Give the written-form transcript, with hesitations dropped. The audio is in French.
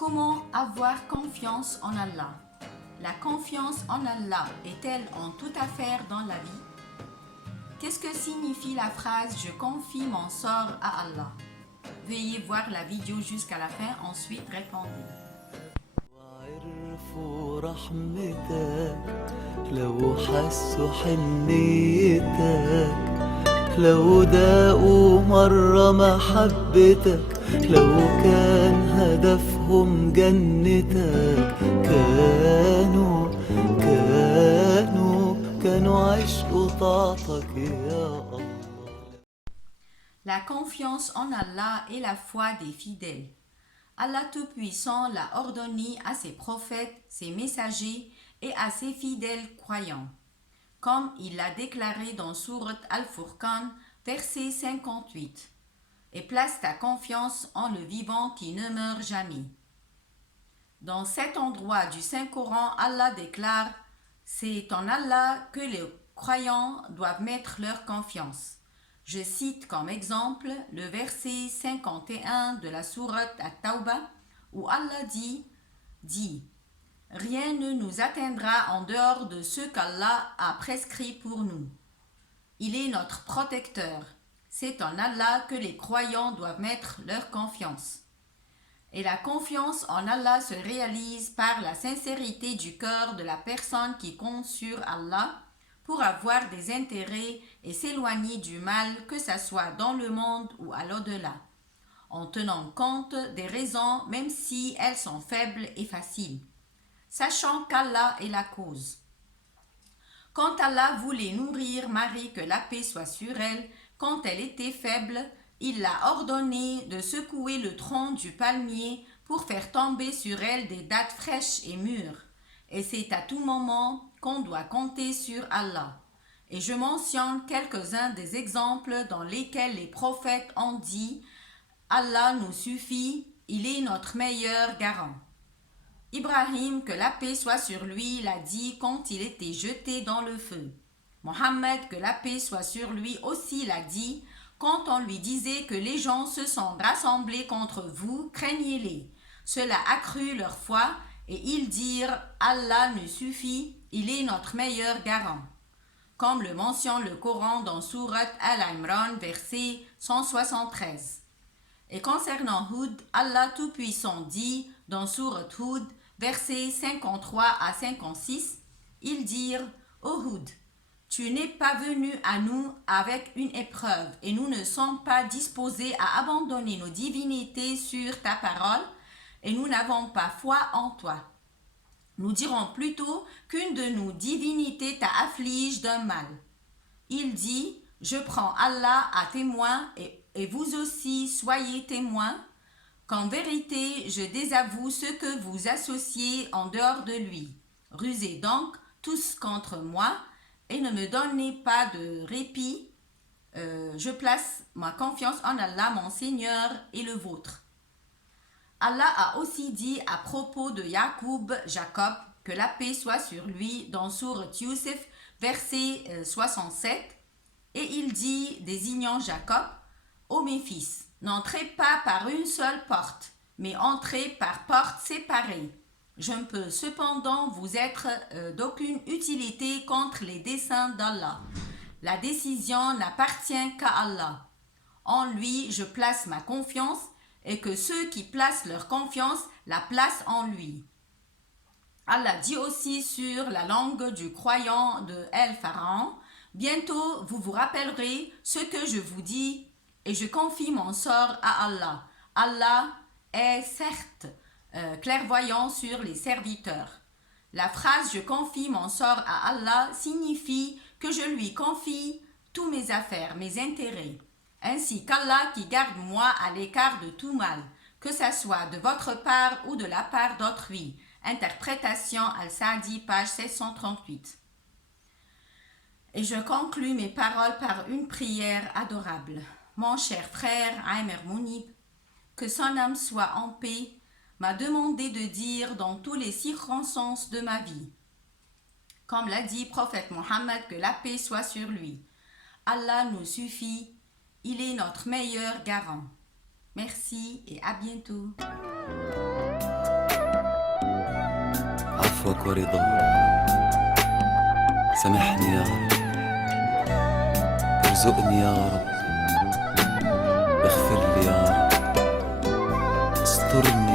Comment avoir confiance en Allah? La confiance en Allah est-elle en toute affaire dans la vie? Qu'est-ce que signifie la phrase « Je confie mon sort à Allah » ? Veuillez voir la vidéo jusqu'à la fin, ensuite répondez. وعرفوا رحمتك لو حسوا حنيتك لو داقوا مرة محبتك لو كان هدفهم جنتك كانوا عشقوا طاعتك يا الله. La confiance en Allah est la foi des fidèles. Allah Tout-Puissant l'a ordonné à ses prophètes, ses messagers et à ses fidèles croyants, comme il l'a déclaré dans Sourate Al-Furqan, verset 58. Et place ta confiance en le vivant qui ne meurt jamais. Dans cet endroit du Saint-Coran, Allah déclare « C'est en Allah que les croyants doivent mettre leur confiance ». Je cite comme exemple le verset 51 de la sourate At-Tawbah où Allah dit « Rien ne nous atteindra en dehors de ce qu'Allah a prescrit pour nous. Il est notre protecteur. C'est en Allah que les croyants doivent mettre leur confiance. » Et la confiance en Allah se réalise par la sincérité du cœur de la personne qui compte sur Allah pour avoir des intérêts et s'éloigner du mal, que ce soit dans le monde ou à l'au-delà, en tenant compte des raisons même si elles sont faibles et faciles, sachant qu'Allah est la cause. Quand Allah voulait nourrir Marie, que la paix soit sur elle, quand elle était faible, il l'a ordonné de secouer le tronc du palmier pour faire tomber sur elle des dattes fraîches et mûres. Et c'est à tout moment qu'on doit compter sur Allah. Et je mentionne quelques-uns des exemples dans lesquels les prophètes ont dit « Allah nous suffit, il est notre meilleur garant ». Ibrahim, que la paix soit sur lui, l'a dit quand il était jeté dans le feu. Mohammed, que la paix soit sur lui, aussi l'a dit quand on lui disait que les gens se sont rassemblés contre vous, craignez-les. Cela accrut leur foi et ils dirent « Allah nous suffit, il est notre meilleur garant ». Comme le mentionne le Coran dans Sourate Al-Imran, verset 173. Et concernant Hud, Allah Tout-Puissant dit dans Sourate Hud, versets 53 à 56, ils dirent « Ô Hud, tu n'es pas venu à nous avec une épreuve et nous ne sommes pas disposés à abandonner nos divinités sur ta parole et nous n'avons pas foi en toi. Nous dirons plutôt qu'une de nos divinités t'afflige d'un mal. » Il dit « Je prends Allah à témoin et vous aussi soyez témoins qu'en vérité je désavoue ce que vous associez en dehors de lui. Rusez donc tous contre moi et ne me donnez pas de répit. Je place ma confiance en Allah, mon Seigneur, et le vôtre. » Allah a aussi dit à propos de Jacob, que la paix soit sur lui, dans Sourate Yusuf, verset 67, et il dit, désignant Jacob, « Ô mes fils, n'entrez pas par une seule porte, mais entrez par portes séparées. Je ne peux cependant vous être d'aucune utilité contre les desseins d'Allah. La décision n'appartient qu'à Allah. En lui, je place ma confiance, et que ceux qui placent leur confiance la placent en lui. » Allah dit aussi sur la langue du croyant de El-Pharaon, « Bientôt vous vous rappellerez ce que je vous dis, et je confie mon sort à Allah. Allah est certes clairvoyant sur les serviteurs. » La phrase « Je confie mon sort à Allah » signifie que je lui confie tous mes affaires, mes intérêts, ainsi qu'Allah qui garde moi à l'écart de tout mal, que ça soit de votre part ou de la part d'autrui. Interprétation Al-Sa'di, page 738. Et je conclus mes paroles par une prière adorable. Mon cher frère Aimer Mounib, que son âme soit en paix, m'a demandé de dire dans toutes les circonstances de ma vie, comme l'a dit prophète Mohammed, que la paix soit sur lui. Allah nous suffit, il est notre meilleur garant. Merci et à bientôt. عفوك ورضاك. سامحني يا رب، ارزقني يا رب، اغفر لي يا رب، استرني